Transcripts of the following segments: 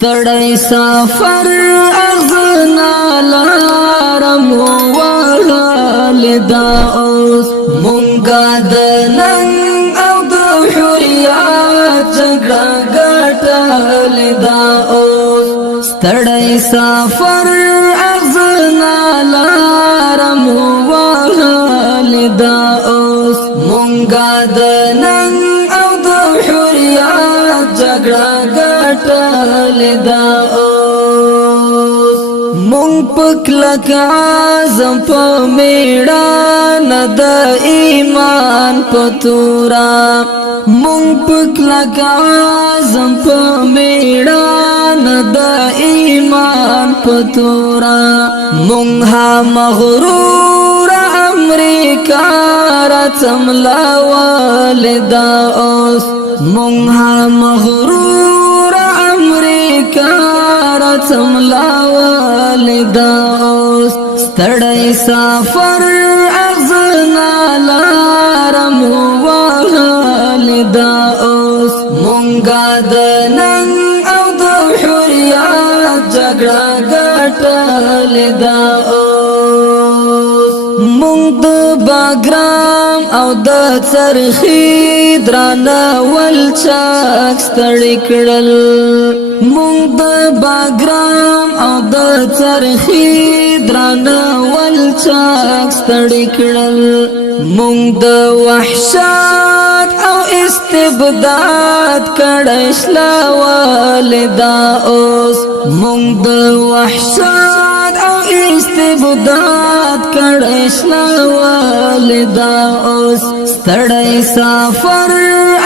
ستړی سفر اغزنا لارم ووهل دا اوس مونږه د ننګ او د حریات جګړه ګټل دا اوس ستړی سفر اغزنا لارم ووهل دا اوس مونږه د ننګ او د حریات جګړه ګټل دا اوس مونږ پکلک اعظم په میړانه د ایمان پتورا مونږ پکلک اعظم په میړانه د ایمان پتورا مونږ ها مغرور امریکا را څملا والدا اوس مونږ ها مغرور امریکا را څملا والدا اوس ستړی سفر اغزنا لارم والدا اوس مونږه د ننګ او د حریات جګړه ګټل دا اوس مونږ د باګرام او د څرخي درانه ولچاک ستړي کړل مونږ د باګرام او د څرخي درانه ولچاک ستړي کړل مونږ د وحشت او استبداد کړه والدا اوس مونږ د وحشت او استبداد کړه والدا اوس ستړی سفر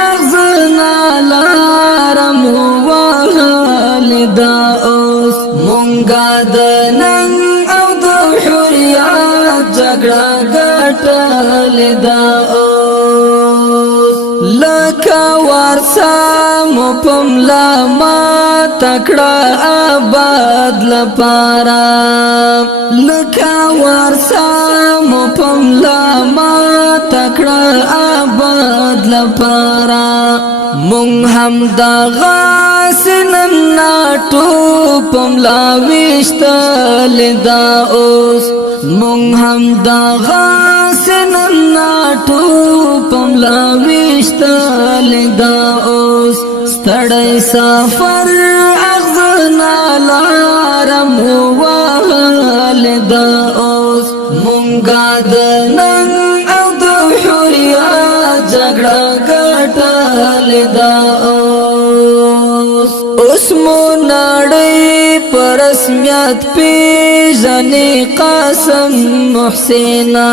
اغزنا لارم والدا اوس مونږه د ننګ او د حریات جګړه ګټل دا اوس لکه ورسا مو پملا ما تکړه آباد لپاره لکه ورسا مو پملا ما تکړه آباد لپاره مونږ هم د غاسنن ناټو پملا وشتل دا اوس مونږ هم د غاسنن ناټو پملا وشتل دا اوس ستړی سفر اغزنا لارم والدا اوس مونږه د ننګ او د حریات جګړه ګټل دا اوس مو نړۍ په رسمیت پیژنې قاسم محسینا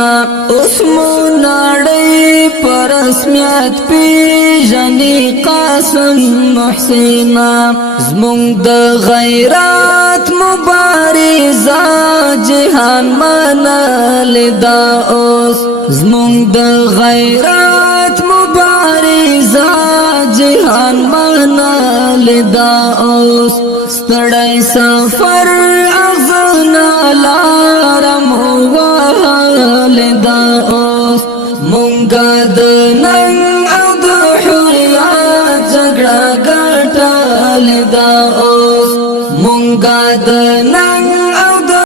اوس مو نړۍ په رسمیت پیژنې قاسم محسینا زمونږ د غیرت مبارزه جهان منل دا اوس زمونږ د غیرت مبارزه جهان منل دا اوس ستړی سفر اغزنا لارم والدا اوس مونږه د ننګ او د حریات جګړه ګټل دا اوس مونږه د